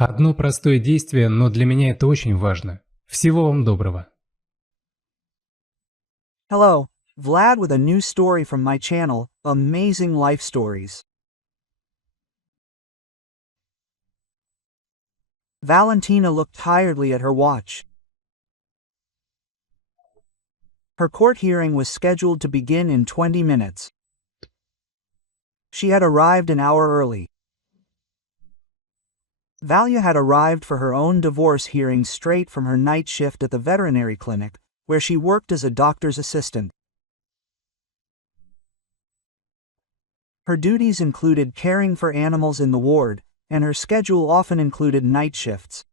Одно простое действие, но для меня это очень важно. Всего вам доброго. Hello, Vlad with a new story from my channel, Amazing Life Stories. Valentina looked tiredly at her watch. Her court hearing was scheduled to begin in 20 minutes. She had arrived an hour early. Valia had arrived for her own divorce hearing straight from her night shift at the veterinary clinic, where she worked as a doctor's assistant. Her duties included caring for animals in the ward, and her schedule often included night shifts.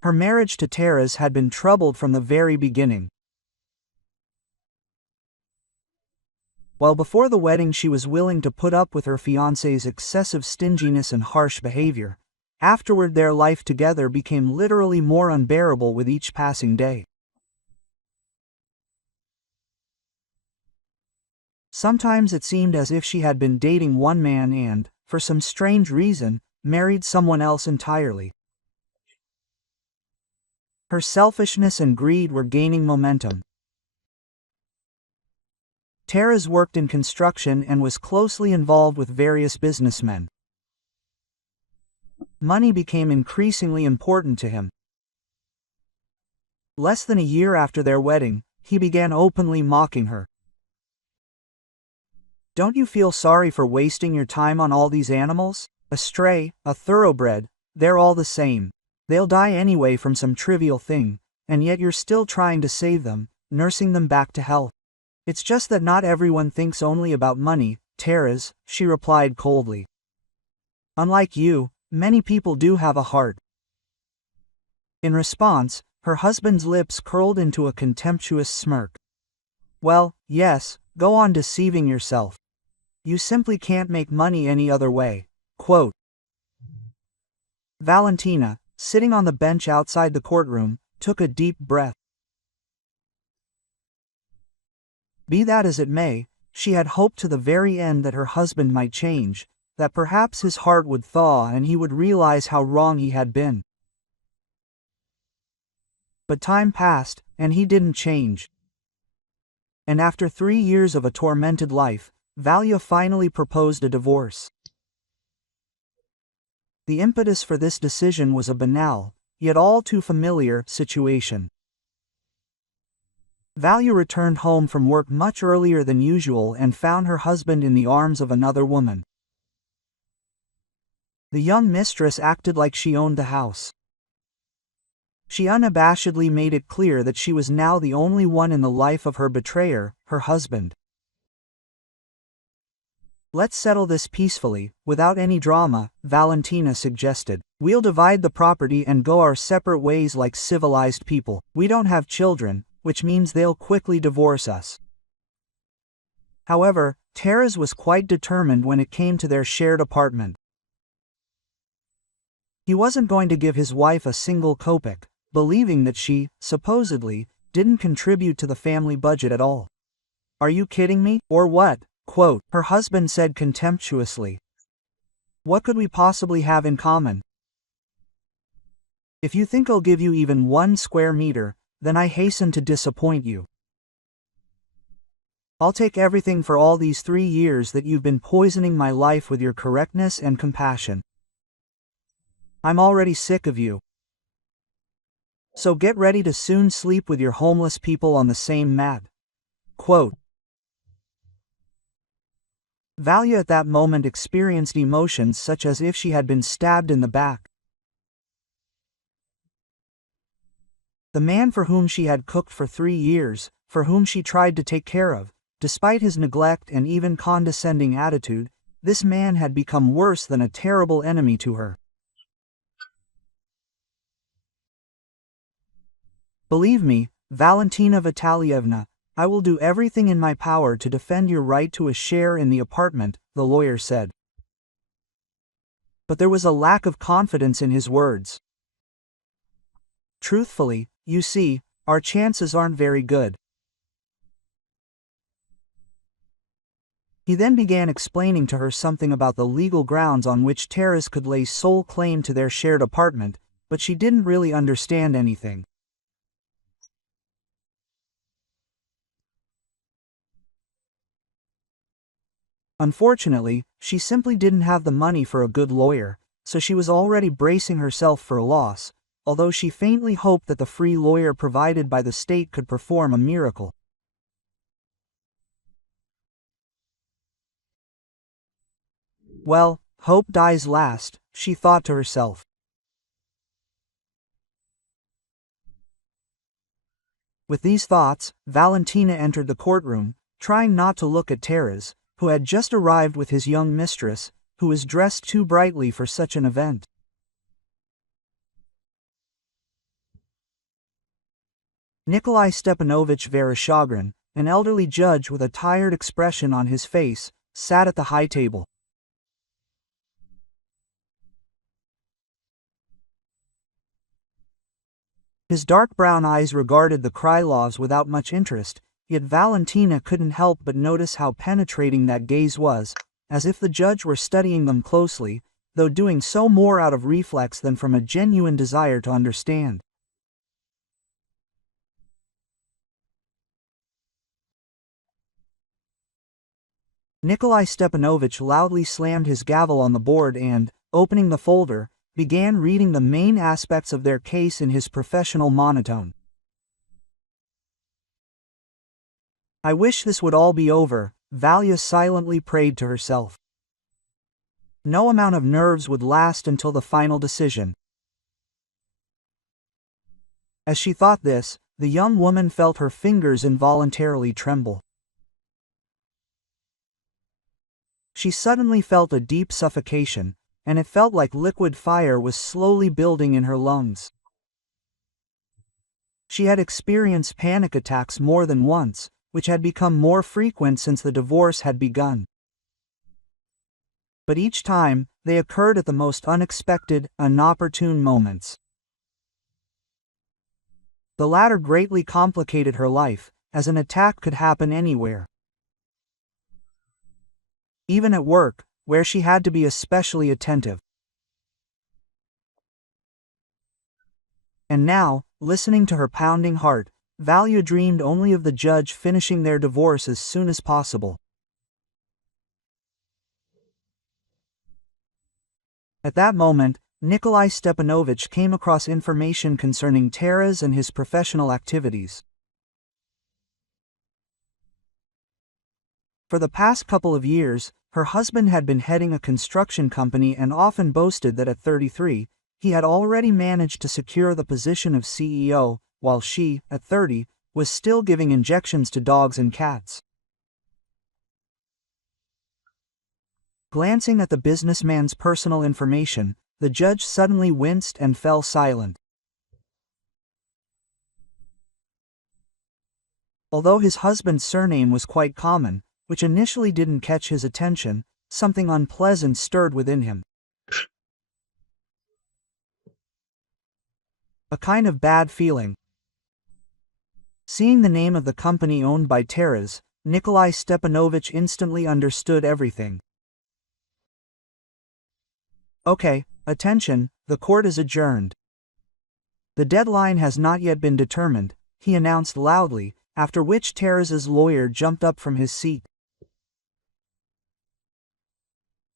Her marriage to Teres had been troubled from the very beginning. While before the wedding she was willing to put up with her fiancé's excessive stinginess and harsh behavior, afterward their life together became literally more unbearable with each passing day. Sometimes it seemed as if she had been dating one man and, for some strange reason, married someone else entirely. Her selfishness and greed were gaining momentum. Teres worked in construction and was closely involved with various businessmen. Money became increasingly important to him. Less than a year after their wedding, he began openly mocking her. "Don't you feel sorry for wasting your time on all these animals? A stray, a thoroughbred, they're all the same. They'll die anyway from some trivial thing, and yet you're still trying to save them, nursing them back to health. It's just that not everyone thinks only about money, Teres," she replied coldly. "Unlike you, many people do have a heart." In response, her husband's lips curled into a contemptuous smirk. "Well, yes, go on deceiving yourself. You simply can't make money any other way." Quote. Valentina, sitting on the bench outside the courtroom, took a deep breath. Be that as it may, she had hoped to the very end that her husband might change, that perhaps his heart would thaw and he would realize how wrong he had been. But time passed, and he didn't change. And after 3 years of a tormented life, Valia finally proposed a divorce. The impetus for this decision was a banal, yet all too familiar, situation. Valia returned home from work much earlier than usual and found her husband in the arms of another woman. The young mistress acted like she owned the house. She unabashedly made it clear that she was now the only one in the life of her betrayer, her husband. "Let's settle this peacefully, without any drama," Valentina suggested. "We'll divide the property and go our separate ways like civilized people. We don't have children, which means they'll quickly divorce us." However, Teres was quite determined when it came to their shared apartment. He wasn't going to give his wife a single kopeck, believing that she, supposedly, didn't contribute to the family budget at all. "Are you kidding me, or what?" Quote, her husband said contemptuously. "What could we possibly have in common? If you think I'll give you even 1 square meter, then I hasten to disappoint you. I'll take everything for all these 3 years that you've been poisoning my life with your correctness and compassion. I'm already sick of you. So get ready to soon sleep with your homeless people on the same mat." Quote. Valia at that moment experienced emotions such as if she had been stabbed in the back. The man for whom she had cooked for 3 years, for whom she tried to take care of, despite his neglect and even condescending attitude, this man had become worse than a terrible enemy to her. "Believe me, Valentina Vitalievna, I will do everything in my power to defend your right to a share in the apartment," the lawyer said. But there was a lack of confidence in his words. "Truthfully, you see, our chances aren't very good. He then began explaining to her something about the legal grounds on which Taras could lay sole claim to their shared apartment, but she didn't really understand anything. Unfortunately, she simply didn't have the money for a good lawyer, so she was already bracing herself for a loss, although she faintly hoped that the free lawyer provided by the state could perform a miracle. Well, hope dies last, she thought to herself. With these thoughts, Valentina entered the courtroom, trying not to look at Taras, who had just arrived with his young mistress, who was dressed too brightly for such an event. Nikolai Stepanovich Vereshchagin, an elderly judge with a tired expression on his face, sat at the high table. His dark brown eyes regarded the Krylovs without much interest, yet Valentina couldn't help but notice how penetrating that gaze was, as if the judge were studying them closely, though doing so more out of reflex than from a genuine desire to understand. Nikolai Stepanovich loudly slammed his gavel on the board and, opening the folder, began reading the main aspects of their case in his professional monotone. I wish this would all be over, Valia silently prayed to herself. No amount of nerves would last until the final decision. As she thought this, the young woman felt her fingers involuntarily tremble. She suddenly felt a deep suffocation, and it felt like liquid fire was slowly building in her lungs. She had experienced panic attacks more than once, which had become more frequent since the divorce had begun. But each time, they occurred at the most unexpected, inopportune moments. The latter greatly complicated her life, as an attack could happen anywhere. Even at work, where she had to be especially attentive. And now, listening to her pounding heart, Valia dreamed only of the judge finishing their divorce as soon as possible. At that moment, Nikolai Stepanovich came across information concerning Taras and his professional activities. For the past couple of years, her husband had been heading a construction company and often boasted that at 33, he had already managed to secure the position of CEO, while she, at 30, was still giving injections to dogs and cats. Glancing at the businessman's personal information, the judge suddenly winced and fell silent. Although his husband's surname was quite common, which initially didn't catch his attention, something unpleasant stirred within him. A kind of bad feeling. Seeing the name of the company owned by Taras, Nikolai Stepanovich instantly understood everything. Okay, attention, the court is adjourned. The deadline has not yet been determined, he announced loudly, after which Taras's lawyer jumped up from his seat.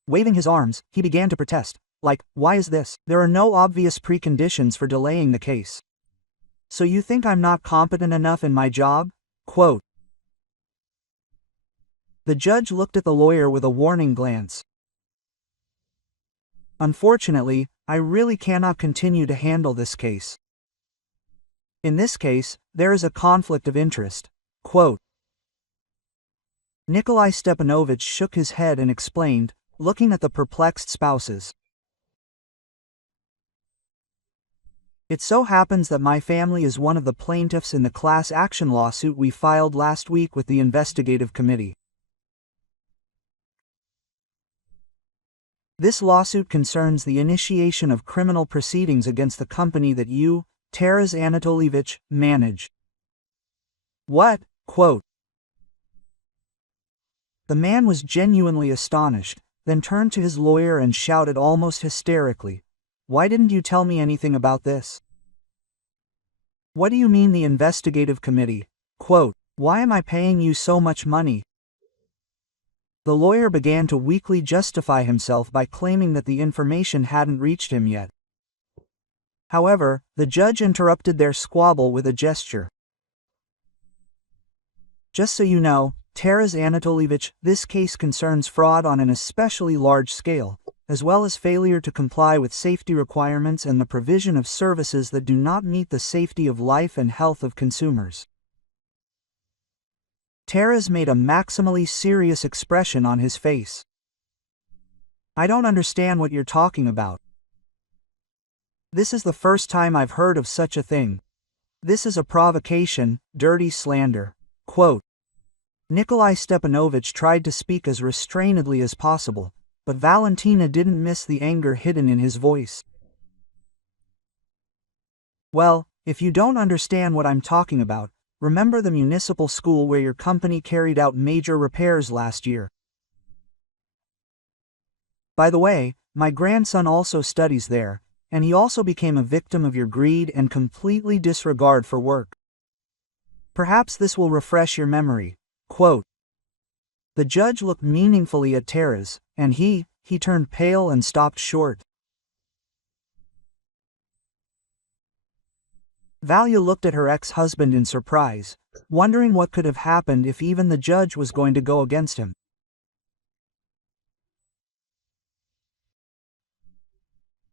Waving his arms, he began to protest. Like, why is this? There are no obvious preconditions for delaying the case. So you think I'm not competent enough in my job? Quote. The judge looked at the lawyer with a warning glance. Unfortunately, I really cannot continue to handle this case. In this case, there is a conflict of interest. Quote. Nikolai Stepanovich shook his head and explained, looking at the perplexed spouses. It so happens that my family is one of the plaintiffs in the class action lawsuit we filed last week with the investigative committee. This lawsuit concerns the initiation of criminal proceedings against the company that you, Taras Anatolievich, manage. What? Quote. The man was genuinely astonished, then turned to his lawyer and shouted almost hysterically, "Why didn't you tell me anything about this? What do you mean the investigative committee? Quote, why am I paying you so much money?" The lawyer began to weakly justify himself by claiming that the information hadn't reached him yet. However, the judge interrupted their squabble with a gesture. "Just so you know, Taras Anatolievich, this case concerns fraud on an especially large scale, as well as failure to comply with safety requirements and the provision of services that do not meet the safety of life and health of consumers." Taras made a maximally serious expression on his face. "I don't understand what you're talking about. This is the first time I've heard of such a thing. This is a provocation, dirty slander." Quote, Nikolai Stepanovich tried to speak as restrainedly as possible, but Valentina didn't miss the anger hidden in his voice. "Well, if you don't understand what I'm talking about, remember the municipal school where your company carried out major repairs last year. By the way, my grandson also studies there, and he also became a victim of your greed and completely disregard for work. Perhaps this will refresh your memory." Quote. The judge looked meaningfully at Taras, and he turned pale and stopped short. Valia looked at her ex-husband in surprise, wondering what could have happened if even the judge was going to go against him.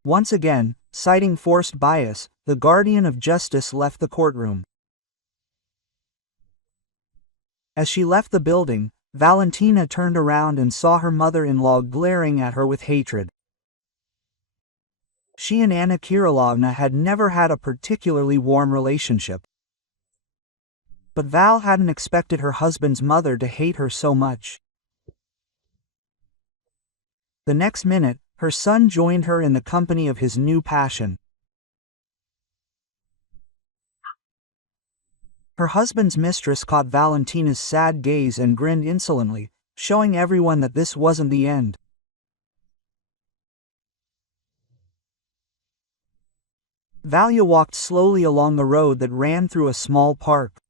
Once again, citing forced bias, the guardian of justice left the courtroom. As she left the building, Valentina turned around and saw her mother-in-law glaring at her with hatred. She and Anna Kirilovna had never had a particularly warm relationship. But Val hadn't expected her husband's mother to hate her so much. The next minute, her son joined her in the company of his new passion. Her husband's mistress caught Valentina's sad gaze and grinned insolently, showing everyone that this wasn't the end. Valia walked slowly along the road that ran through a small park.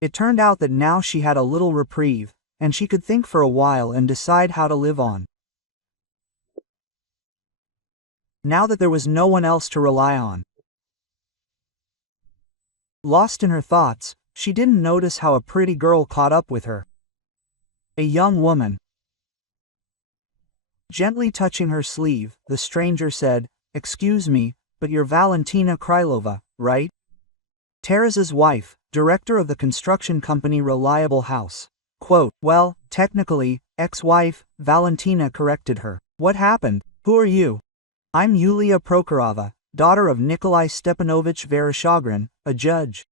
It turned out that now she had a little reprieve, and she could think for a while and decide how to live on. Now that there was no one else to rely on. Lost in her thoughts, she didn't notice how a pretty girl caught up with her. A young woman. Gently touching her sleeve, the stranger said, "Excuse me, but you're Valentina Krylova, right? Taras's wife, director of the construction company Reliable House." Quote, "Well, technically, ex-wife," Valentina corrected her. "What happened? Who are you?" "I'm Yulia Prokhorova, daughter of Nikolai Stepanovich Vereshchagin, a judge.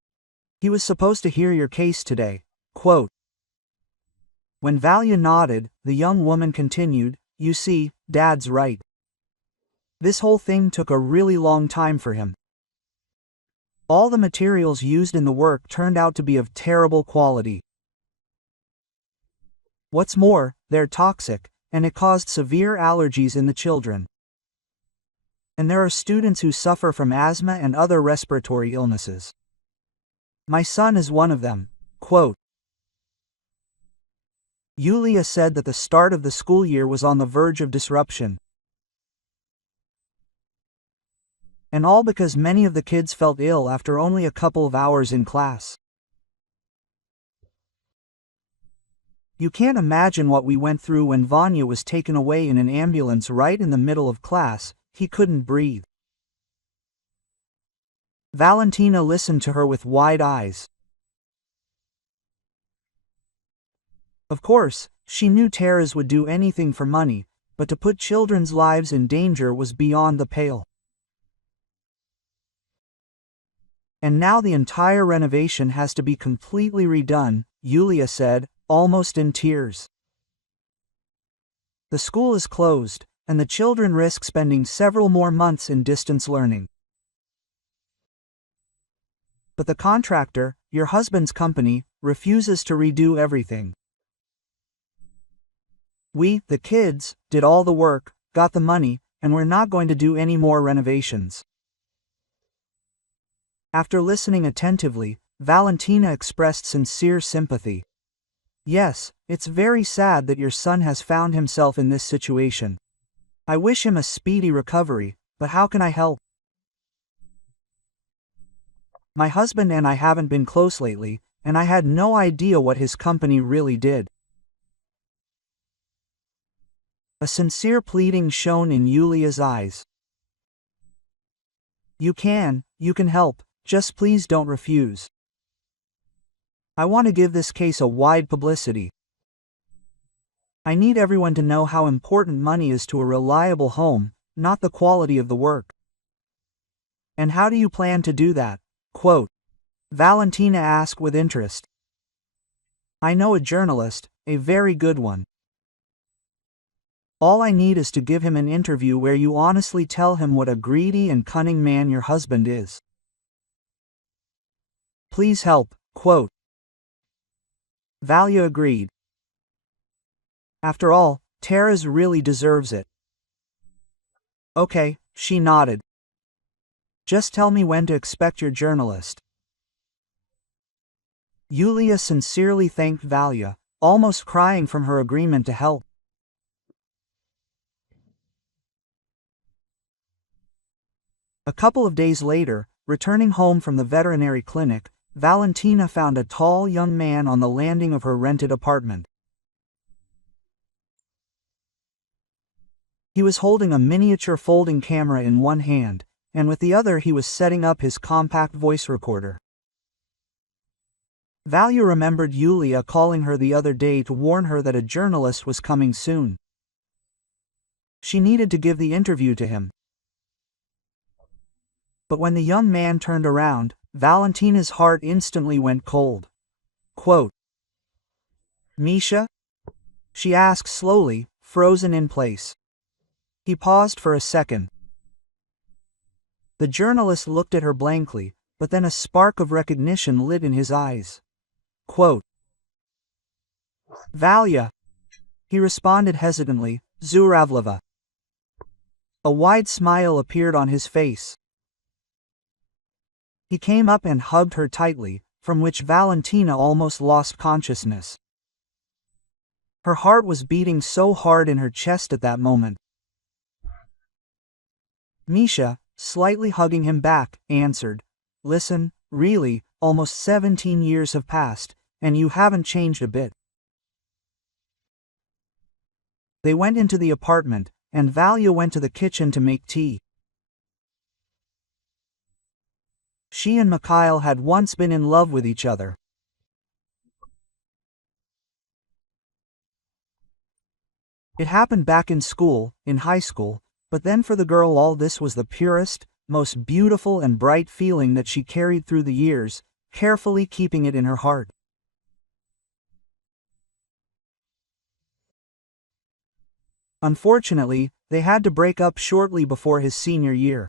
He was supposed to hear your case today." Quote. When Valia nodded, the young woman continued, "You see, Dad's right. This whole thing took a really long time for him. All the materials used in the work turned out to be of terrible quality. What's more, they're toxic, and it caused severe allergies in the children. And there are students who suffer from asthma and other respiratory illnesses. My son is one of them." Quote. Yulia said that the start of the school year was on the verge of disruption. And all because many of the kids felt ill after only a couple of hours in class. You can't imagine what we went through when Vanya was taken away in an ambulance right in the middle of class. He couldn't breathe. Valentina listened to her with wide eyes. Of course, she knew Taras would do anything for money, but to put children's lives in danger was beyond the pale. And now the entire renovation has to be completely redone, Yulia said, almost in tears. The school is closed, and the children risk spending several more months in distance learning. But the contractor, your husband's company, refuses to redo everything. We, the kids, did all the work, got the money, and we're not going to do any more renovations. After listening attentively, Valentina expressed sincere sympathy. Yes, it's very sad that your son has found himself in this situation. I wish him a speedy recovery, but how can I help? My husband and I haven't been close lately, and I had no idea what his company really did. A sincere pleading shone in Yulia's eyes. You can help, just please don't refuse. I want to give this case a wide publicity. I need everyone to know how important money is to a reliable home, not the quality of the work. And how do you plan to do that? Quote. Valentina asked with interest. I know a journalist, a very good one. All I need is to give him an interview where you honestly tell him what a greedy and cunning man your husband is. Please help, quote. Valia agreed. After all, Tara's really deserves it. Okay, she nodded. Just tell me when to expect your journalist. Yulia sincerely thanked Valia, almost crying from her agreement to help. A couple of days later, returning home from the veterinary clinic, Valentina found a tall young man on the landing of her rented apartment. He was holding a miniature folding camera in one hand, and with the other he was setting up his compact voice recorder. Valia remembered Yulia calling her the other day to warn her that a journalist was coming soon. She needed to give the interview to him. But when the young man turned around, Valentina's heart instantly went cold. Quote. Misha? She asked slowly, frozen in place. He paused for a second. The journalist looked at her blankly, but then a spark of recognition lit in his eyes. Quote. Valia. He responded hesitantly, Zuravleva. A wide smile appeared on his face. He came up and hugged her tightly, from which Valentina almost lost consciousness. Her heart was beating so hard in her chest at that moment. Misha, slightly hugging him back, answered, Listen, really, almost 17 years have passed, and you haven't changed a bit. They went into the apartment, and Valia went to the kitchen to make tea. She and Mikhail had once been in love with each other. It happened back in school, in high school, but then for the girl all this was the purest, most beautiful and bright feeling that she carried through the years, carefully keeping it in her heart. Unfortunately, they had to break up shortly before his senior year.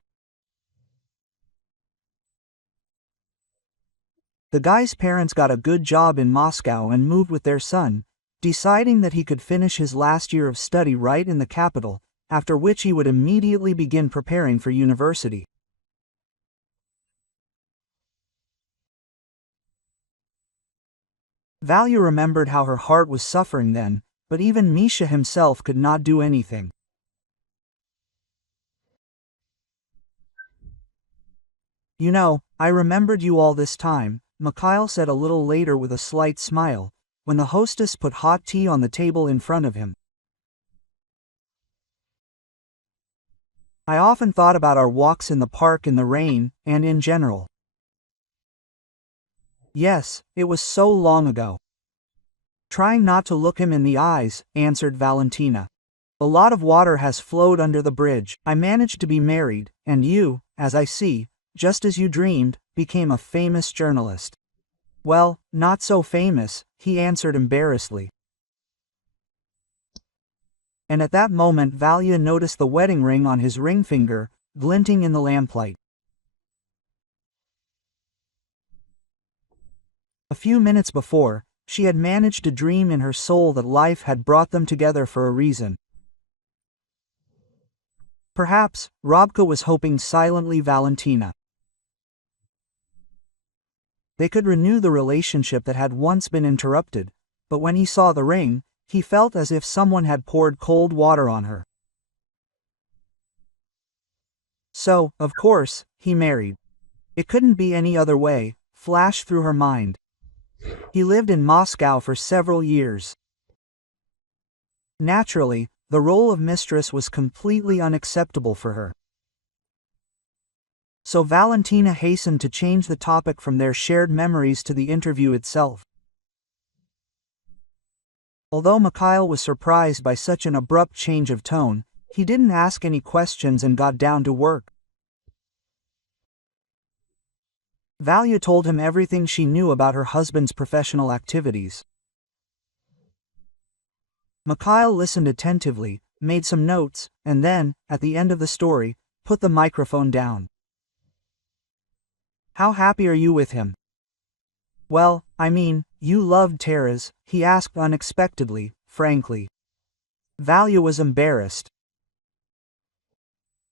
The guy's parents got a good job in Moscow and moved with their son, deciding that he could finish his last year of study right in the capital, after which he would immediately begin preparing for university. Valia remembered how her heart was suffering then, but even Misha himself could not do anything. You know, I remembered you all this time, Mikhail said a little later with a slight smile, when the hostess put hot tea on the table in front of him. I often thought about our walks in the park in the rain, and in general. Yes, it was so long ago. Trying not to look him in the eyes, answered Valentina. A lot of water has flowed under the bridge. I managed to be married, and you, as I see, just as you dreamed, became a famous journalist. Well, not so famous, he answered embarrassedly. And at that moment Valia noticed the wedding ring on his ring finger, glinting in the lamplight. A few minutes before, she had managed to dream in her soul that life had brought them together for a reason. Perhaps, Robka was hoping silently Valentina. They could renew the relationship that had once been interrupted, but when he saw the ring, he felt as if someone had poured cold water on her. So, of course, he married. It couldn't be any other way, flashed through her mind. He lived in Moscow for several years. Naturally, the role of mistress was completely unacceptable for her. So Valentina hastened to change the topic from their shared memories to the interview itself. Although Mikhail was surprised by such an abrupt change of tone, he didn't ask any questions and got down to work. Valia told him everything she knew about her husband's professional activities. Mikhail listened attentively, made some notes, and then, at the end of the story, put the microphone down. "How happy are you with him?" "Well, I mean, you loved Taras," he asked unexpectedly, frankly. Valia was embarrassed.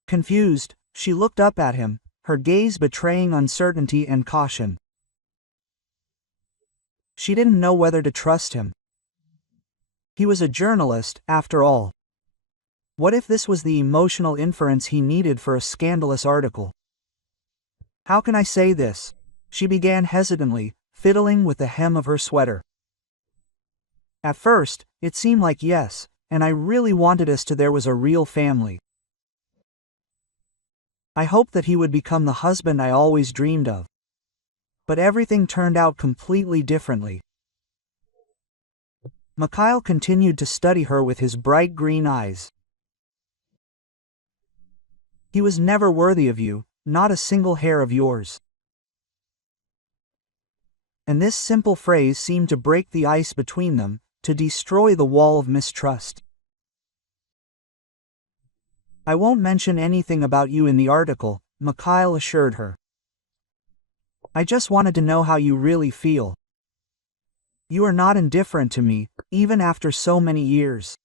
Confused, she looked up at him, her gaze betraying uncertainty and caution. She didn't know whether to trust him. He was a journalist, after all. What if this was the emotional inference he needed for a scandalous article? "How can I say this?" she began hesitantly, fiddling with the hem of her sweater. "At first, it seemed like yes, and I really wanted us to there was a real family. I hoped that he would become the husband I always dreamed of. But everything turned out completely differently." Mikhail continued to study her with his bright green eyes. "He was never worthy of you, not a single hair of yours." And this simple phrase seemed to break the ice between them, to destroy the wall of mistrust. "I won't mention anything about you in the article," Mikhail assured her. "I just wanted to know how you really feel. You are not indifferent to me, even after so many years."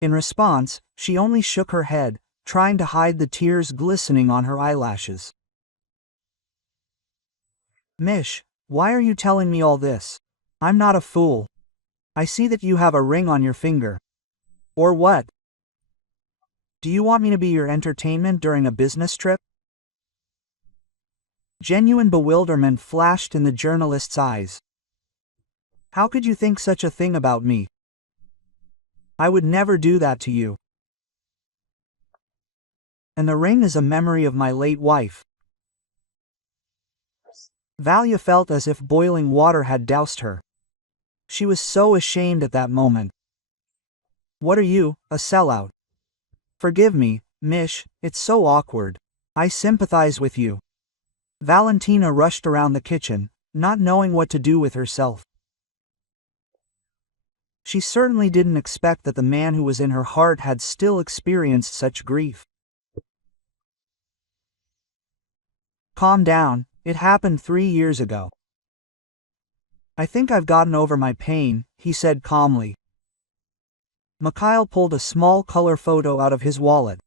In response, she only shook her head, trying to hide the tears glistening on her eyelashes. "Mish, why are you telling me all this? I'm not a fool. I see that you have a ring on your finger. Or what? Do you want me to be your entertainment during a business trip?" Genuine bewilderment flashed in the journalist's eyes. "How could you think such a thing about me? I would never do that to you. And the ring is a memory of my late wife." Valia felt as if boiling water had doused her. She was so ashamed at that moment. "What are you, a sellout?" "Forgive me, Mish, it's so awkward. I sympathize with you." Valentina rushed around the kitchen, not knowing what to do with herself. She certainly didn't expect that the man who was in her heart had still experienced such grief. "Calm down, it happened 3 years ago." "I think I've gotten over my pain," he said calmly. Mikhail pulled a small color photo out of his wallet.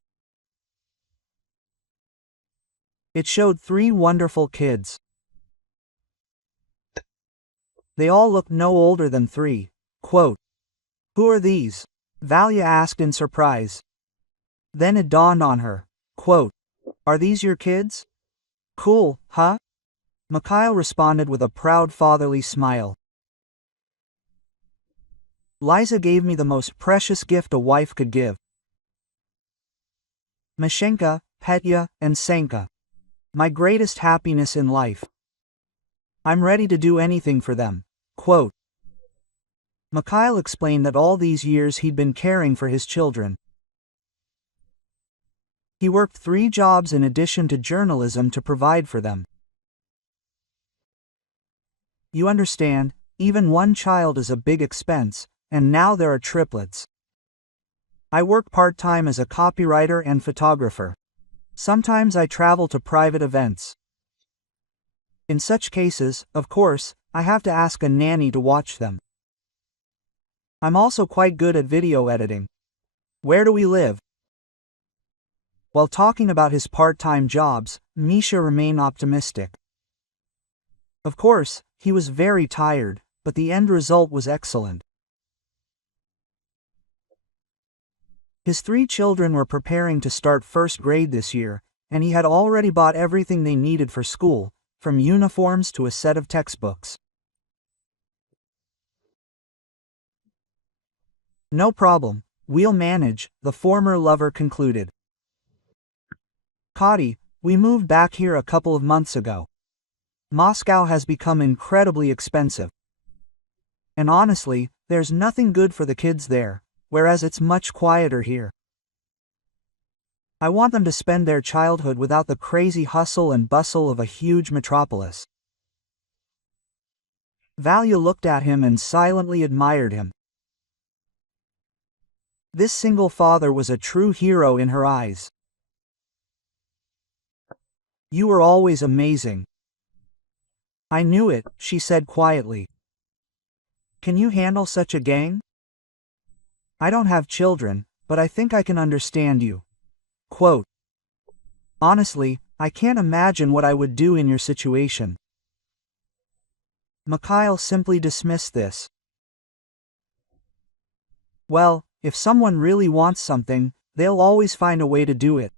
It showed 3 wonderful kids. They all looked no older than 3. Quote, "Who are these?" Valia asked in surprise. Then it dawned on her. Quote, "Are these your kids? Cool, huh?" Mikhail responded with a proud fatherly smile. "Liza gave me the most precious gift a wife could give. Mashenka, Petya, and Senka. My greatest happiness in life. I'm ready to do anything for them." Quote. Mikhail explained that all these years he'd been caring for his children. He worked 3 jobs in addition to journalism to provide for them. "You understand, even one child is a big expense, and now there are triplets. I work part-time as a copywriter and photographer. Sometimes I travel to private events. In such cases, of course, I have to ask a nanny to watch them. I'm also quite good at video editing. Where do we live? While talking about his part-time jobs, Misha remained optimistic. Of course, he was very tired, but the end result was excellent. His 3 children were preparing to start first grade this year, and he had already bought everything they needed for school, from uniforms to a set of textbooks. No problem, we'll manage, the former lover concluded. Kati, we moved back here a couple of months ago. Moscow has become incredibly expensive. And honestly, there's nothing good for the kids there, whereas it's much quieter here. I want them to spend their childhood without the crazy hustle and bustle of a huge metropolis. Valia looked at him and silently admired him. This single father was a true hero in her eyes. You were always amazing. I knew it, she said quietly. Can you handle such a gang? I don't have children, but I think I can understand you. Quote. Honestly, I can't imagine what I would do in your situation. Mikhail simply dismissed this. Well, if someone really wants something, they'll always find a way to do it.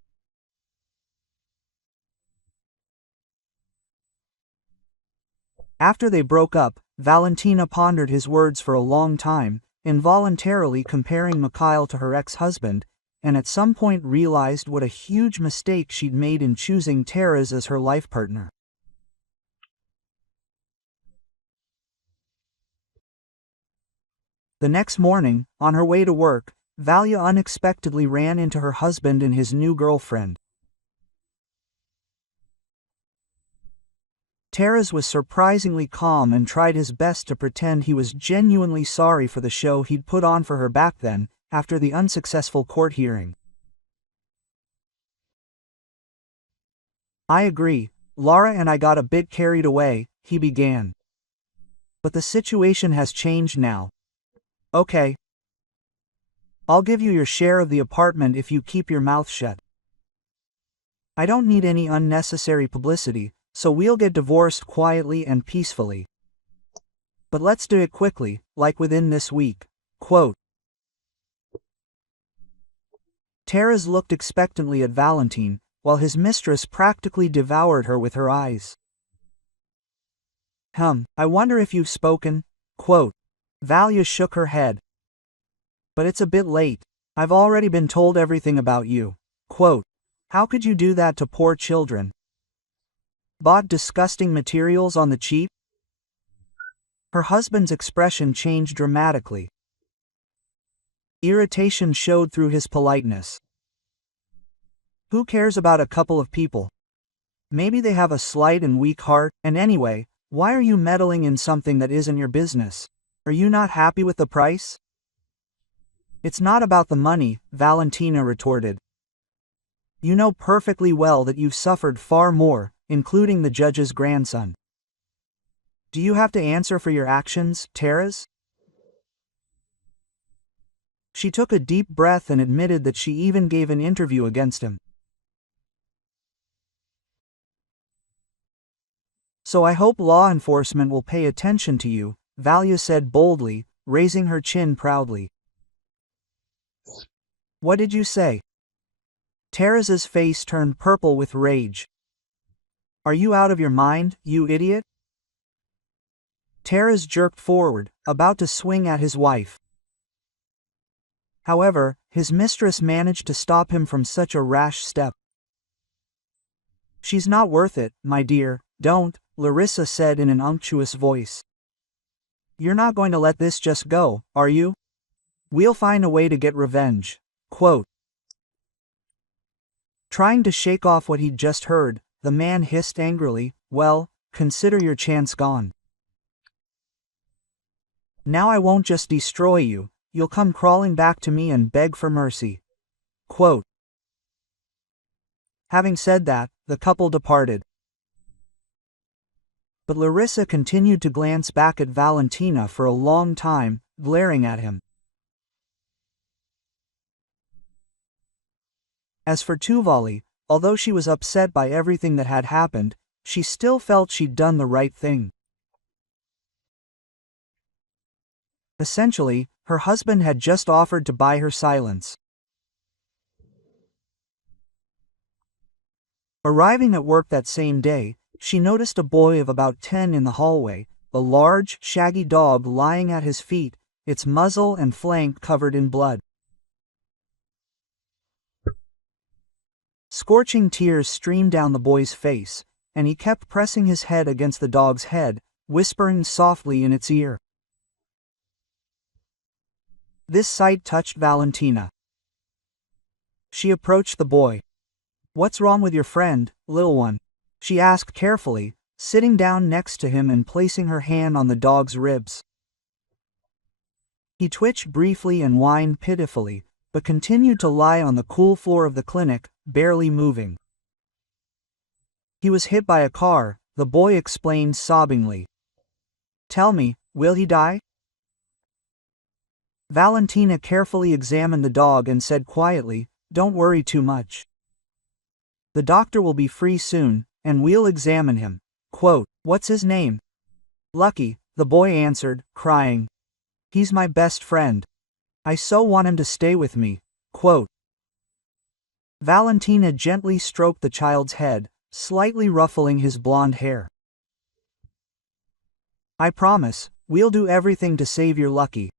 After they broke up, Valentina pondered his words for a long time, involuntarily comparing Mikhail to her ex-husband, and at some point realized what a huge mistake she'd made in choosing Taras as her life partner. The next morning, on her way to work, Valia unexpectedly ran into her husband and his new girlfriend. Taras was surprisingly calm and tried his best to pretend he was genuinely sorry for the show he'd put on for her back then, after the unsuccessful court hearing. I agree, Lara and I got a bit carried away, he began. But the situation has changed now. Okay. I'll give you your share of the apartment if you keep your mouth shut. I don't need any unnecessary publicity, so we'll get divorced quietly and peacefully. But let's do it quickly, like within this week. Quote. Taras looked expectantly at Valentine, while his mistress practically devoured her with her eyes. I wonder if you've spoken? Quote. Valia shook her head. But it's a bit late. I've already been told everything about you. Quote. How could you do that to poor children? Bought disgusting materials on the cheap? Her husband's expression changed dramatically. Irritation showed through his politeness. Who cares about a couple of people? Maybe they have a slight and weak heart, and anyway, why are you meddling in something that isn't your business? Are you not happy with the price? It's not about the money, Valentina retorted. You know perfectly well that you've suffered far more, including the judge's grandson. Do you have to answer for your actions, Taras? She took a deep breath and admitted that she even gave an interview against him. So I hope law enforcement will pay attention to you, Valia said boldly, raising her chin proudly. What did you say? Taras's face turned purple with rage. Are you out of your mind, you idiot? Taras jerked forward, about to swing at his wife. However, his mistress managed to stop him from such a rash step. She's not worth it, my dear, don't, Larissa said in an unctuous voice. You're not going to let this just go, are you? We'll find a way to get revenge. Quote. Trying to shake off what he'd just heard, the man hissed angrily, well, consider your chance gone. Now I won't just destroy you, you'll come crawling back to me and beg for mercy. Quote. Having said that, the couple departed. But Larissa continued to glance back at Valentina for a long time, glaring at him. As for Tuvali, although she was upset by everything that had happened, she still felt she'd done the right thing. Essentially, her husband had just offered to buy her silence. Arriving at work that same day, she noticed a boy of about 10 in the hallway, a large, shaggy dog lying at his feet, its muzzle and flank covered in blood. Scorching tears streamed down the boy's face, and he kept pressing his head against the dog's head, whispering softly in its ear. This sight touched Valentina. She approached the boy. "What's wrong with your friend, little one?" she asked carefully, sitting down next to him and placing her hand on the dog's ribs. He twitched briefly and whined pitifully, but continued to lie on the cool floor of the clinic, barely moving. "He was hit by a car," the boy explained sobbingly. "Tell me, will he die?" Valentina carefully examined the dog and said quietly, "Don't worry too much. The doctor will be free soon, and we'll examine him." Quote, "What's his name?" "Lucky," the boy answered, crying. "He's my best friend. I so want him to stay with me." Quote. Valentina gently stroked the child's head, slightly ruffling his blonde hair. "I promise, we'll do everything to save your Lucky."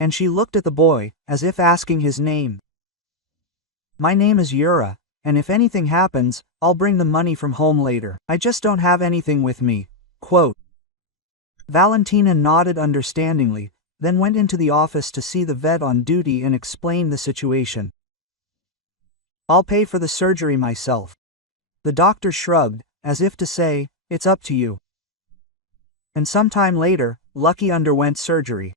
And she looked at the boy, as if asking his name. "My name is Yura, and if anything happens, I'll bring the money from home later. I just don't have anything with me." Quote. Valentina nodded understandingly, then went into the office to see the vet on duty and explain the situation. "I'll pay for the surgery myself." The doctor shrugged, as if to say, "It's up to you." And sometime later, Lucky underwent surgery.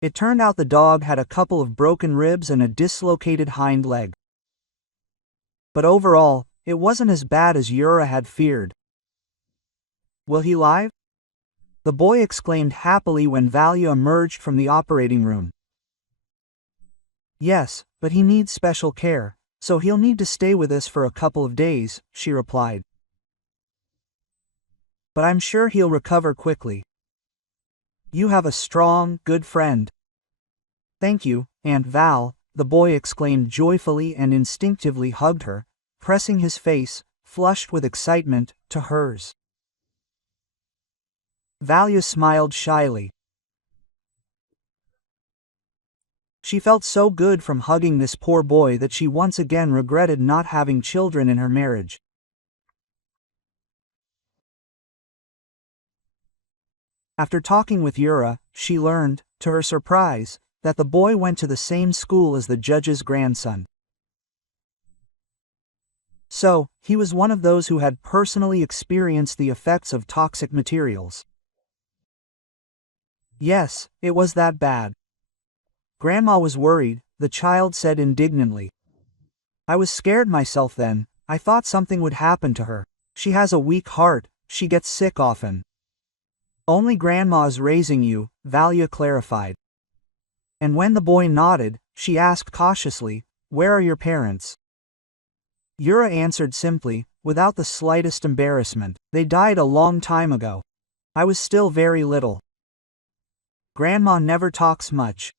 It turned out the dog had a couple of broken ribs and a dislocated hind leg. But overall, it wasn't as bad as Yura had feared. "Will he live?" the boy exclaimed happily when Valia emerged from the operating room. "Yes, but he needs special care, so he'll need to stay with us for a couple of days," she replied. "But I'm sure he'll recover quickly. You have a strong, good friend." "Thank you, Aunt Val," the boy exclaimed joyfully and instinctively hugged her, pressing his face, flushed with excitement, to hers. Valia smiled shyly. She felt so good from hugging this poor boy that she once again regretted not having children in her marriage. After talking with Yura, she learned, to her surprise, that the boy went to the same school as the judge's grandson. So, he was one of those who had personally experienced the effects of toxic materials. Yes, it was that bad. Grandma was worried, the child said indignantly. "I was scared myself then, I thought something would happen to her. She has a weak heart, she gets sick often." "Only Grandma's raising you," Valia clarified. And when the boy nodded, she asked cautiously, "Where are your parents?" Yura answered simply, without the slightest embarrassment, "They died a long time ago. I was still very little. Grandma never talks much.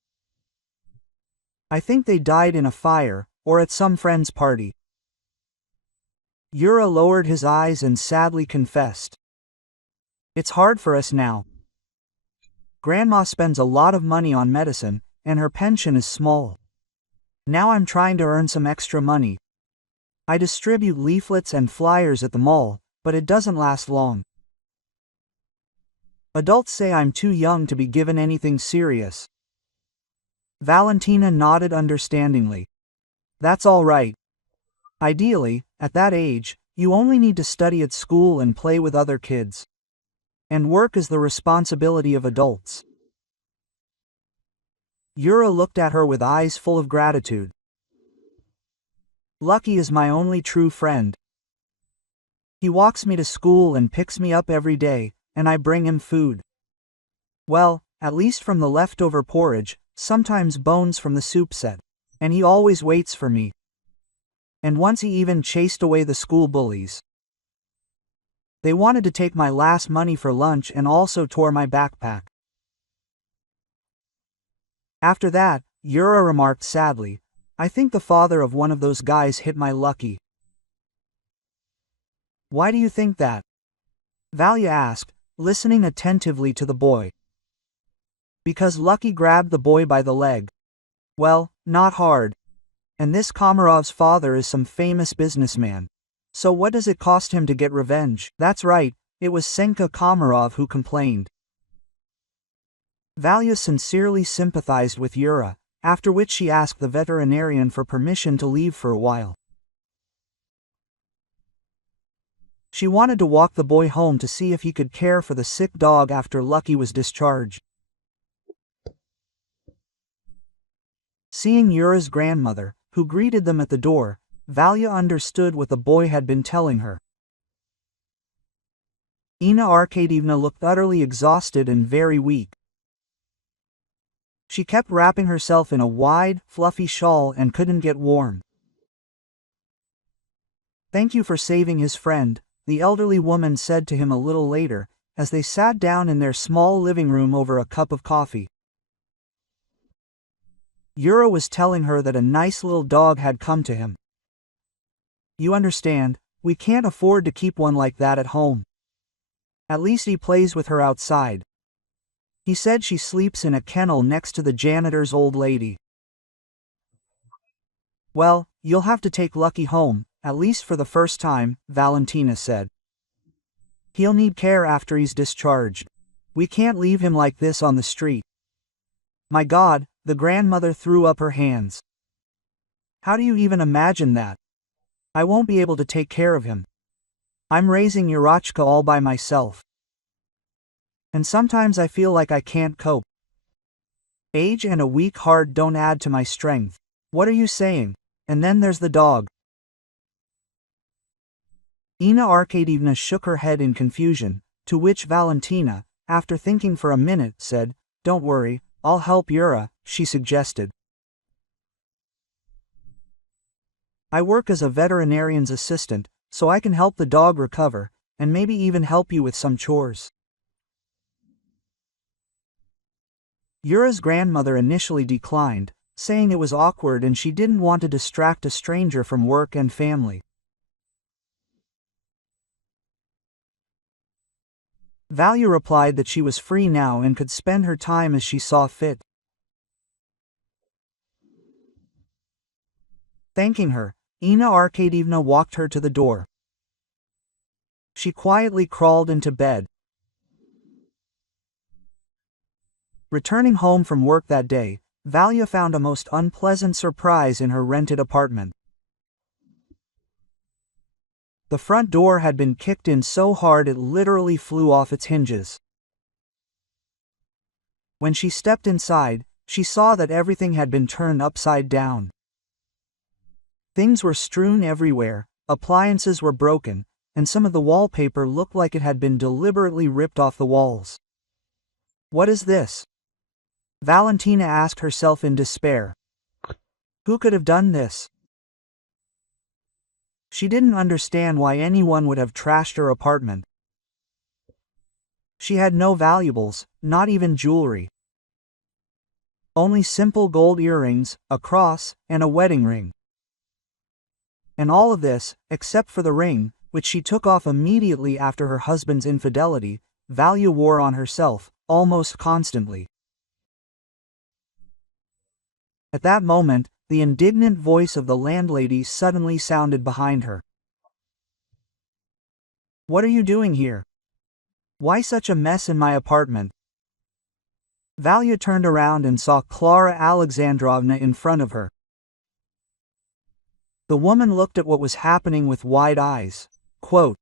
I think they died in a fire, or at some friend's party." Yura lowered his eyes and sadly confessed. "It's hard for us now. Grandma spends a lot of money on medicine, and her pension is small. Now I'm trying to earn some extra money. I distribute leaflets and flyers at the mall, but it doesn't last long. Adults say I'm too young to be given anything serious." Valentina nodded understandingly. "That's all right. Ideally, at that age, you only need to study at school and play with other kids. And work is the responsibility of adults." Yura looked at her with eyes full of gratitude. "Lucky is my only true friend. He walks me to school and picks me up every day, and I bring him food. Well, at least from the leftover porridge, sometimes bones from the soup set. And he always waits for me. And once he even chased away the school bullies. They wanted to take my last money for lunch and also tore my backpack. After that, Yura remarked sadly, I think the father of one of those guys hit my Lucky. Why do you think that? Valia asked, listening attentively to the boy. Because Lucky grabbed the boy by the leg. Well, not hard. And this Komarov's father is some famous businessman. So what does it cost him to get revenge? That's right, it was Senka Komarov who complained. Valia sincerely sympathized with Yura, after which she asked the veterinarian for permission to leave for a while. She wanted to walk the boy home to see if he could care for the sick dog after Lucky was discharged. Seeing Yura's grandmother, who greeted them at the door, Valia understood what the boy had been telling her. Ina Arkadievna looked utterly exhausted and very weak. She kept wrapping herself in a wide, fluffy shawl and couldn't get warm. Thank you for saving his friend, the elderly woman said to him a little later, as they sat down in their small living room over a cup of coffee. Yura was telling her that a nice little dog had come to him. You understand, we can't afford to keep one like that at home. At least he plays with her outside. He said she sleeps in a kennel next to the janitor's old lady. Well, you'll have to take Lucky home, at least for the first time, Valentina said. He'll need care after he's discharged. We can't leave him like this on the street. My God, the grandmother threw up her hands. How do you even imagine that? I won't be able to take care of him. I'm raising Yurachka all by myself. And sometimes I feel like I can't cope. Age and a weak heart don't add to my strength. What are you saying? And then there's the dog. Ina Arkadievna shook her head in confusion, to which Valentina, after thinking for a minute, said, Don't worry, I'll help Yura, she suggested. I work as a veterinarian's assistant, so I can help the dog recover, and maybe even help you with some chores. Yura's grandmother initially declined, saying it was awkward and she didn't want to distract a stranger from work and family. Valia replied that she was free now and could spend her time as she saw fit. Thanking her, Ina Arkadievna walked her to the door. She quietly crawled into bed. Returning home from work that day, Valia found a most unpleasant surprise in her rented apartment. The front door had been kicked in so hard it literally flew off its hinges. When she stepped inside, she saw that everything had been turned upside down. Things were strewn everywhere, appliances were broken, and some of the wallpaper looked like it had been deliberately ripped off the walls. What is this? Valentina asked herself in despair. Who could have done this? She didn't understand why anyone would have trashed her apartment. She had no valuables, not even jewelry. Only simple gold earrings, a cross, and a wedding ring. And all of this, except for the ring, which she took off immediately after her husband's infidelity, Valia wore on herself, almost constantly. At that moment, the indignant voice of the landlady suddenly sounded behind her. What are you doing here? Why such a mess in my apartment? Valia turned around and saw Clara Alexandrovna in front of her. The woman looked at what was happening with wide eyes. Quote,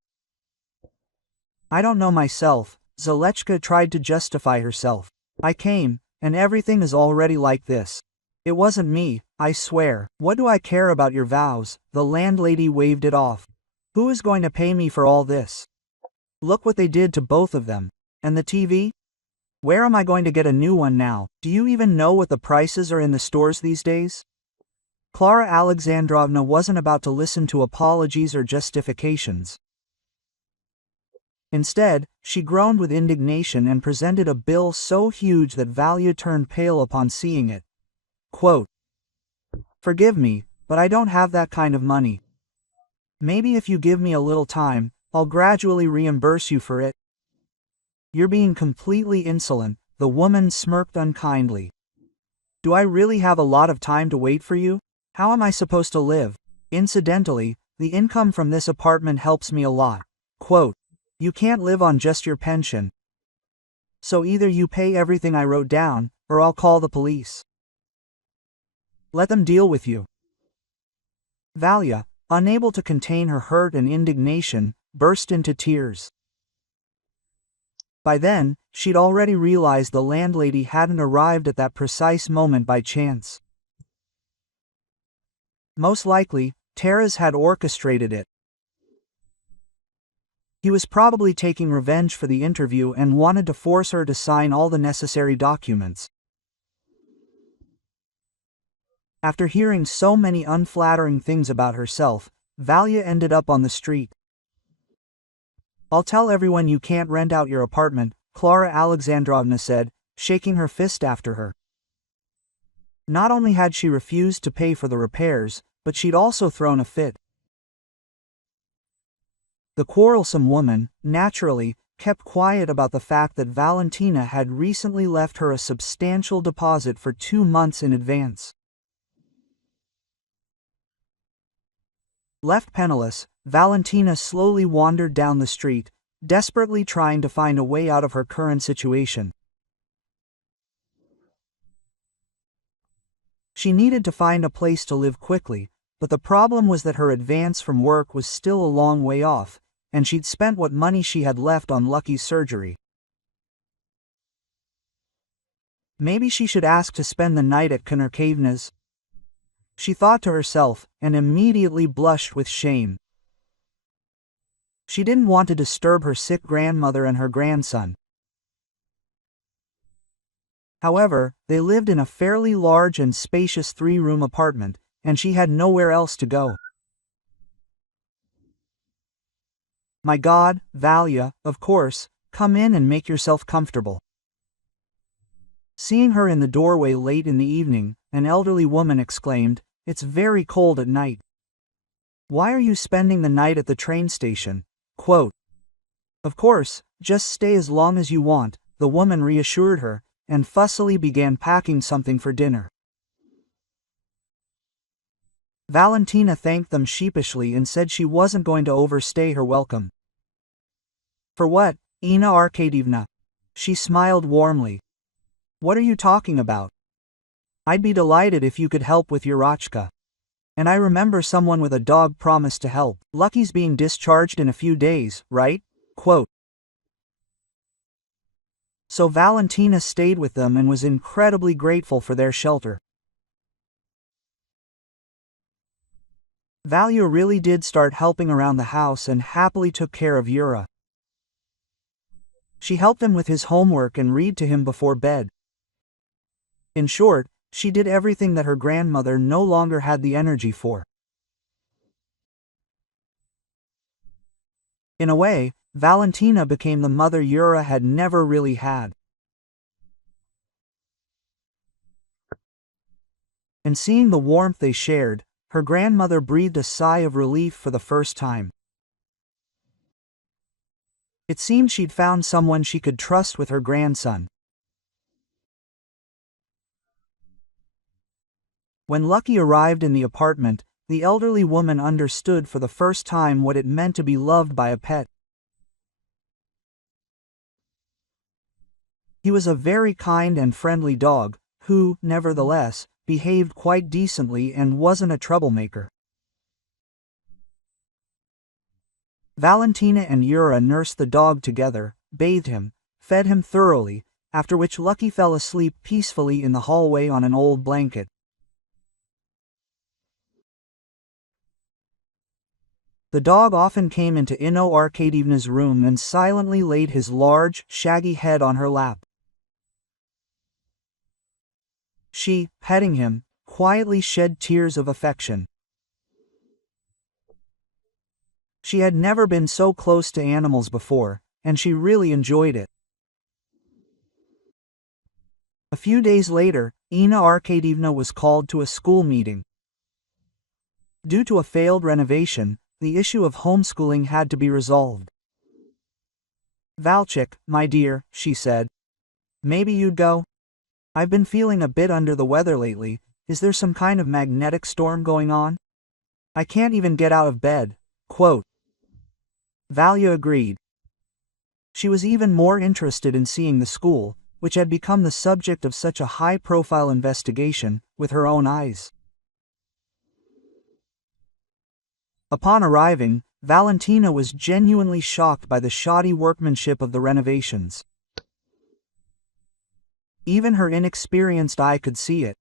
I don't know myself, Zalechka tried to justify herself. I came, and everything is already like this. It wasn't me, I swear. What do I care about your vows? The landlady waved it off. Who is going to pay me for all this? Look what they did to both of them. And the TV? Where am I going to get a new one now? Do you even know what the prices are in the stores these days? Clara Alexandrovna wasn't about to listen to apologies or justifications. Instead, she groaned with indignation and presented a bill so huge that Valia turned pale upon seeing it. Quote, "Forgive me, but I don't have that kind of money. Maybe if you give me a little time, I'll gradually reimburse you for it." "You're being completely insolent," the woman smirked unkindly. "Do I really have a lot of time to wait for you? How am I supposed to live? Incidentally, the income from this apartment helps me a lot." Quote, "You can't live on just your pension. So either you pay everything I wrote down, or I'll call the police. Let them deal with you." Valia, unable to contain her hurt and indignation, burst into tears. By then, she'd already realized the landlady hadn't arrived at that precise moment by chance. Most likely, Taras had orchestrated it. He was probably taking revenge for the interview and wanted to force her to sign all the necessary documents. After hearing so many unflattering things about herself, Valia ended up on the street. "I'll tell everyone you can't rent out your apartment," Clara Alexandrovna said, shaking her fist after her. Not only had she refused to pay for the repairs, but she'd also thrown a fit. The quarrelsome woman, naturally, kept quiet about the fact that Valentina had recently left her a substantial deposit for 2 months in advance. Left penniless, Valentina slowly wandered down the street, desperately trying to find a way out of her current situation. She needed to find a place to live quickly, but the problem was that her advance from work was still a long way off, and she'd spent what money she had left on Lucky's surgery. Maybe she should ask to spend the night at Konarkavna's, she thought to herself, and immediately blushed with shame. She didn't want to disturb her sick grandmother and her grandson. However, they lived in a fairly large and spacious 3-room apartment, and she had nowhere else to go. "My God, Valia, of course, come in and make yourself comfortable." Seeing her in the doorway late in the evening, an elderly woman exclaimed, "It's very cold at night. Why are you spending the night at the train station?" Quote, "Of course, just stay as long as you want," the woman reassured her, and fussily began packing something for dinner. Valentina thanked them sheepishly and said she wasn't going to overstay her welcome. "For what, Ina Arkadievna?" She smiled warmly. "What are you talking about? I'd be delighted if you could help with Yurachka. And I remember someone with a dog promised to help. Lucky's being discharged in a few days, right?" Quote. So Valentina stayed with them and was incredibly grateful for their shelter. Valia really did start helping around the house and happily took care of Yura. She helped him with his homework and read to him before bed. In short, she did everything that her grandmother no longer had the energy for. In a way, Valentina became the mother Yura had never really had. And seeing the warmth they shared, her grandmother breathed a sigh of relief for the first time. It seemed she'd found someone she could trust with her grandson. When Lucky arrived in the apartment, the elderly woman understood for the first time what it meant to be loved by a pet. He was a very kind and friendly dog, who, nevertheless, behaved quite decently and wasn't a troublemaker. Valentina and Yura nursed the dog together, bathed him, fed him thoroughly, after which Lucky fell asleep peacefully in the hallway on an old blanket. The dog often came into Ino Arkadievna's room and silently laid his large, shaggy head on her lap. She, petting him, quietly shed tears of affection. She had never been so close to animals before, and she really enjoyed it. A few days later, Ina Arkadievna was called to a school meeting. Due to a failed renovation, the issue of homeschooling had to be resolved. "Valchik, my dear," she said. "Maybe you'd go? I've been feeling a bit under the weather lately. Is there some kind of magnetic storm going on? I can't even get out of bed." Quote. Valia agreed. She was even more interested in seeing the school, which had become the subject of such a high-profile investigation, with her own eyes. Upon arriving, Valentina was genuinely shocked by the shoddy workmanship of the renovations. Even her inexperienced eye could see it.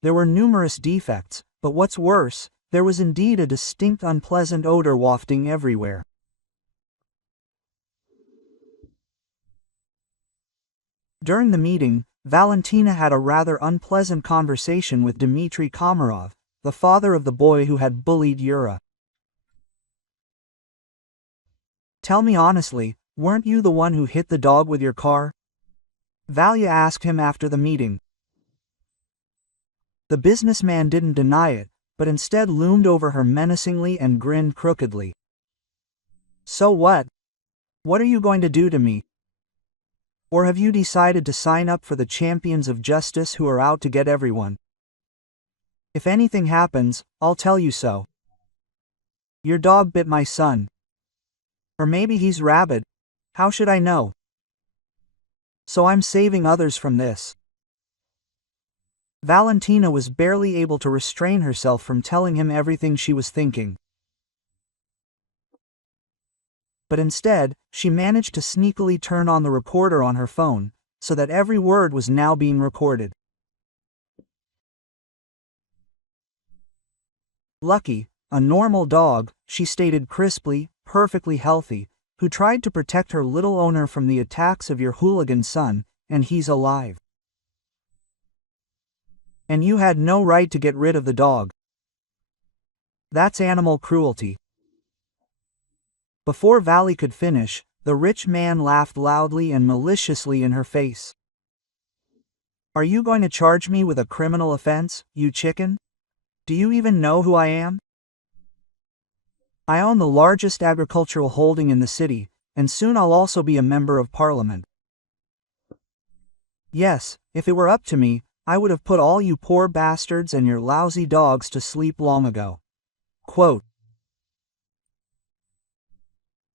There were numerous defects, but what's worse, there was indeed a distinct unpleasant odor wafting everywhere. During the meeting, Valentina had a rather unpleasant conversation with Dmitry Komarov, the father of the boy who had bullied Yura. "Tell me honestly, weren't you the one who hit the dog with your car?" Valia asked him after the meeting. The businessman didn't deny it, but instead loomed over her menacingly and grinned crookedly. "So what? What are you going to do to me? Or have you decided to sign up for the champions of justice who are out to get everyone? If anything happens, I'll tell you so. Your dog bit my son. Or maybe he's rabid. How should I know? So I'm saving others from this." Valentina was barely able to restrain herself from telling him everything she was thinking. But instead, she managed to sneakily turn on the recorder on her phone, so that every word was now being recorded. "Lucky, a normal dog," she stated crisply, "perfectly healthy, who tried to protect her little owner from the attacks of your hooligan son, and he's alive. And you had no right to get rid of the dog. That's animal cruelty." Before Valley could finish, the rich man laughed loudly and maliciously in her face. "Are you going to charge me with a criminal offense, you chicken? Do you even know who I am? I own the largest agricultural holding in the city, and soon I'll also be a member of parliament. Yes, if it were up to me, I would have put all you poor bastards and your lousy dogs to sleep long ago." Quote.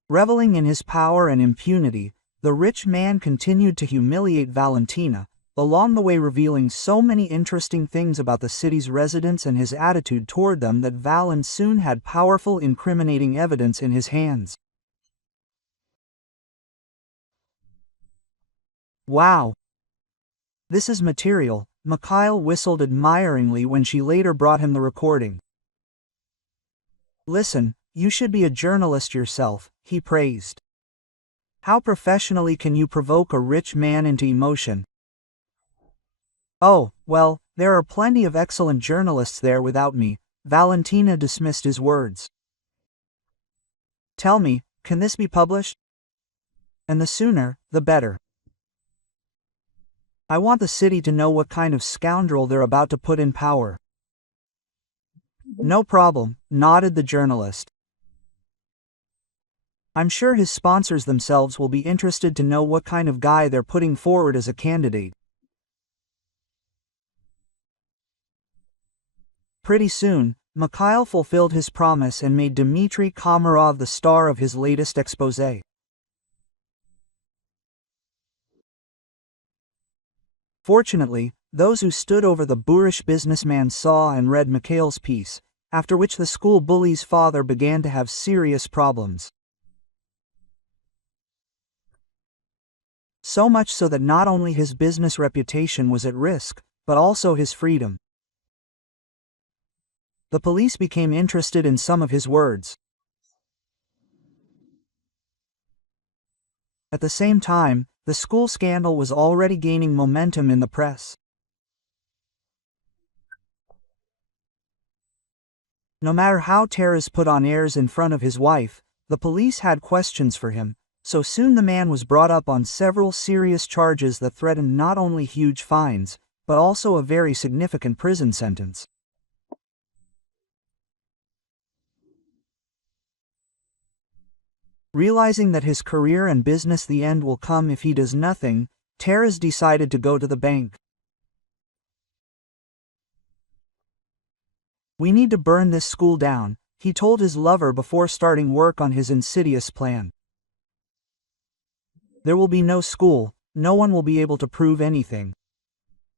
Reveling in his power and impunity, the rich man continued to humiliate Valentina, along the way revealing so many interesting things about the city's residents and his attitude toward them that Valen soon had powerful incriminating evidence in his hands. "Wow! This is material," Mikhail whistled admiringly when she later brought him the recording. "Listen, you should be a journalist yourself," he praised. "How professionally can you provoke a rich man into emotion?" "Oh, well, there are plenty of excellent journalists there without me," Valentina dismissed his words. "Tell me, can this be published? And the sooner, the better. I want the city to know what kind of scoundrel they're about to put in power." "No problem," nodded the journalist. "I'm sure his sponsors themselves will be interested to know what kind of guy they're putting forward as a candidate." Pretty soon, Mikhail fulfilled his promise and made Dmitry Komarov the star of his latest exposé. Fortunately, those who stood over the boorish businessman saw and read Mikhail's piece, after which the school bully's father began to have serious problems. So much so that not only his business reputation was at risk, but also his freedom. the police became interested in some of his words. At the same time, the school scandal was already gaining momentum in the press. No matter how Taras put on airs in front of his wife, the police had questions for him, so soon the man was brought up on several serious charges that threatened not only huge fines, but also a very significant prison sentence. Realizing that his career and business the end will come if he does nothing, Taras decided to go to the bank. "We need to burn this school down," he told his lover before starting work on his insidious plan. "There will be no school, no one will be able to prove anything."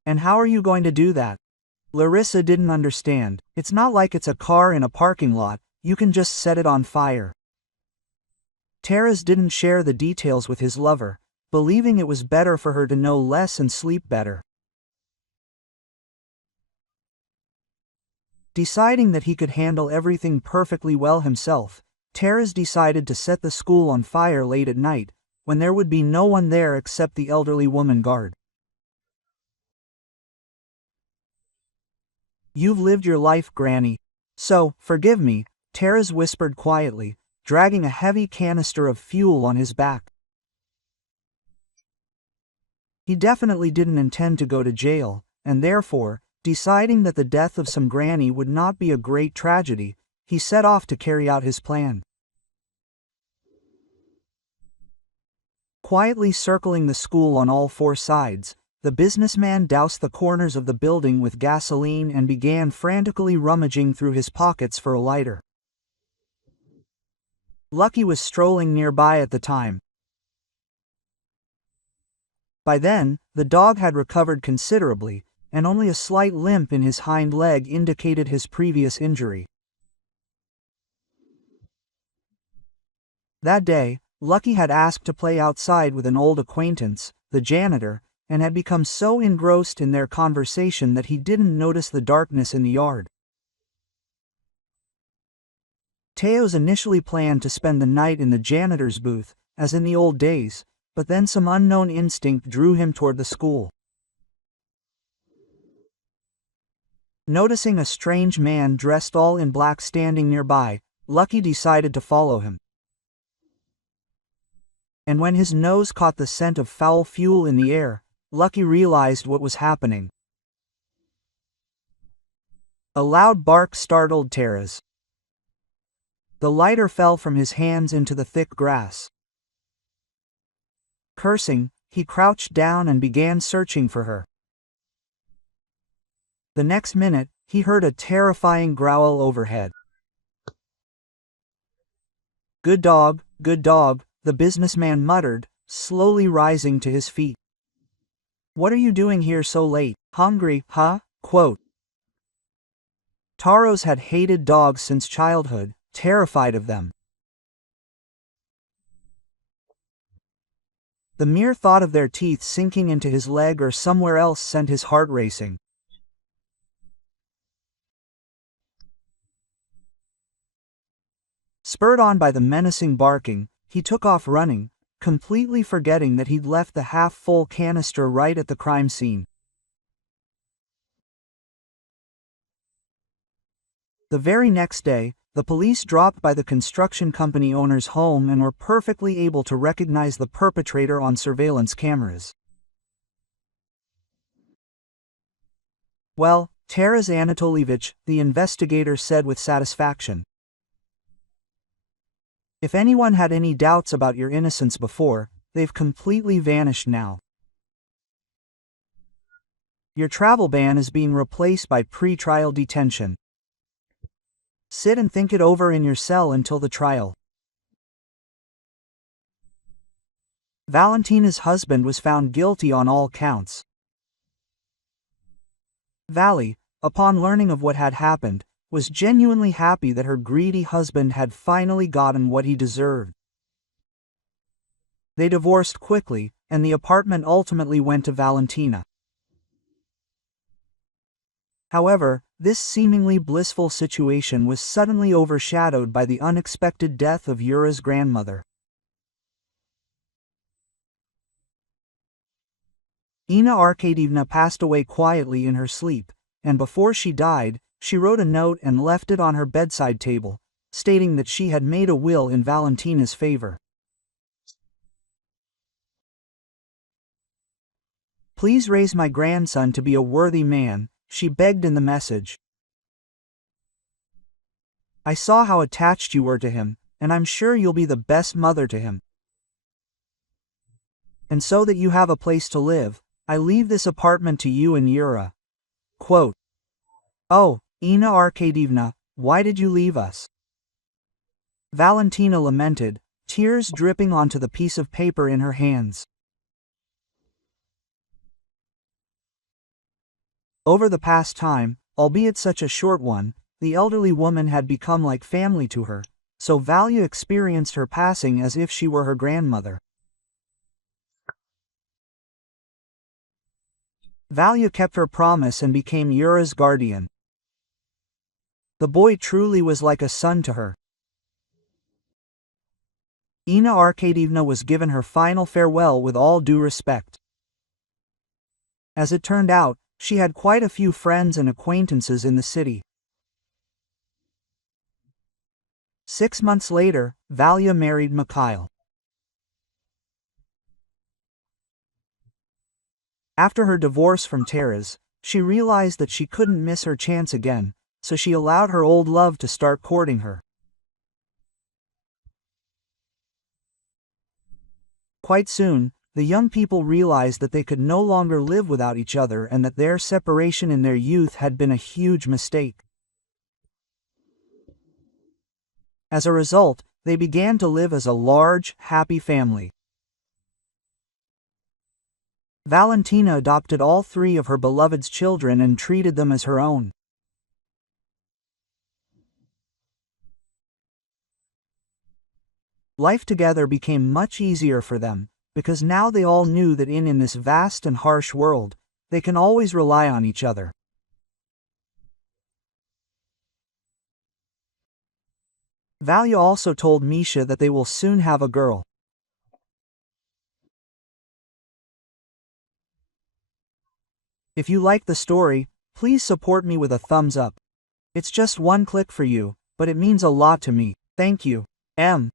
"And how are you going to do that?" Larissa didn't understand. "It's not like it's a car in a parking lot, you can just set it on fire." Taras didn't share the details with his lover, believing it was better for her to know less and sleep better. Deciding that he could handle everything perfectly well himself, Taras decided to set the school on fire late at night, when there would be no one there except the elderly woman guard. "You've lived your life, Granny. So, forgive me," Taras whispered quietly, dragging a heavy canister of fuel on his back. He definitely didn't intend to go to jail, and therefore, deciding that the death of some granny would not be a great tragedy, he set off to carry out his plan. Quietly circling the school on all four sides, the businessman doused the corners of the building with gasoline and began frantically rummaging through his pockets for a lighter. Lucky was strolling nearby at the time. By then, the dog had recovered considerably, and only a slight limp in his hind leg indicated his previous injury. That day, Lucky had asked to play outside with an old acquaintance, the janitor, and had become so engrossed in their conversation that he didn't notice the darkness in the yard. Teos initially planned to spend the night in the janitor's booth, as in the old days, but then some unknown instinct drew him toward the school. Noticing a strange man dressed all in black standing nearby, Lucky decided to follow him. And when his nose caught the scent of foul fuel in the air, Lucky realized what was happening. A loud bark startled Taras. The lighter fell from his hands into the thick grass. Cursing, he crouched down and began searching for her. The next minute, he heard a terrifying growl overhead. good dog," the businessman muttered, slowly rising to his feet. "What are you doing here so late? Hungry, huh?" Quote. Taros had hated dogs since childhood, terrified of them. The mere thought of their teeth sinking into his leg or somewhere else sent his heart racing. Spurred on by the menacing barking, he took off running, completely forgetting that he'd left the half-full canister right at the crime scene. The very next day, the police dropped by the construction company owner's home and were perfectly able to recognize the perpetrator on surveillance cameras. "Well, Taras Anatolievich," the investigator said with satisfaction. "If anyone had any doubts about your innocence before, they've completely vanished now. Your travel ban is being replaced by pre-trial detention. Sit and think it over in your cell until the trial." Valentina's husband was found guilty on all counts. Vali, upon learning of what had happened, was genuinely happy that her greedy husband had finally gotten what he deserved. They divorced quickly, and the apartment ultimately went to Valentina. However, This seemingly blissful situation was suddenly overshadowed by the unexpected death of Yura's grandmother. Ina Arkadievna passed away quietly in her sleep, and before she died, she wrote a note and left it on her bedside table, stating that she had made a will in Valentina's favor. "Please raise my grandson to be a worthy man," she begged in the message. "I saw how attached you were to him, and I'm sure you'll be the best mother to him. And so that you have a place to live, I leave this apartment to you and Yura." Quote, "Oh, Ina Arkadievna, why did you leave us?" Valentina lamented, tears dripping onto the piece of paper in her hands. Over the past time, albeit such a short one, the elderly woman had become like family to her, so Valia experienced her passing as if she were her grandmother. Valia kept her promise and became Yura's guardian. The boy truly was like a son to her. Ina Arkadievna was given her final farewell with all due respect. As it turned out, she had quite a few friends and acquaintances in the city. 6 months later, Valia married Mikhail. After her divorce from Taras, she realized that she couldn't miss her chance again, so she allowed her old love to start courting her. Quite soon, the young people realized that they could no longer live without each other and that their separation in their youth had been a huge mistake. As a result, they began to live as a large, happy family. Valentina adopted all 3 of her beloved's children and treated them as her own. Life together became much easier for them, because now they all knew that in this vast and harsh world, they can always rely on each other. Valia also told Misha that they will soon have a girl. If you like the story, please support me with a thumbs up. It's just one click for you, but it means a lot to me. Thank you. M.